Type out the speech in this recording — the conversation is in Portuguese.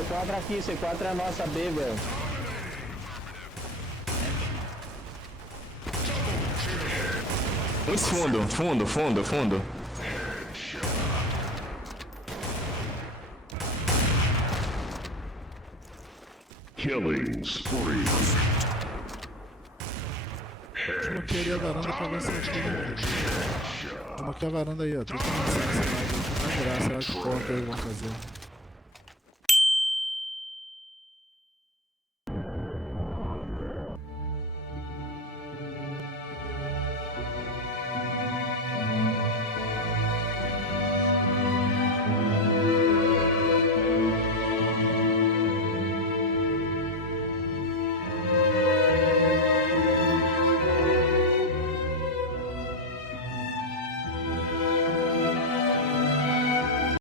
C4 aqui, C4 é a nossa B, velho. Muito fundo. Killing spree. Desbloqueei ali a varanda pra ver se eu tiro. Vamos aqui a varanda aí, ó. Tô com licença, vai mirar, será que porta aí vão fazer?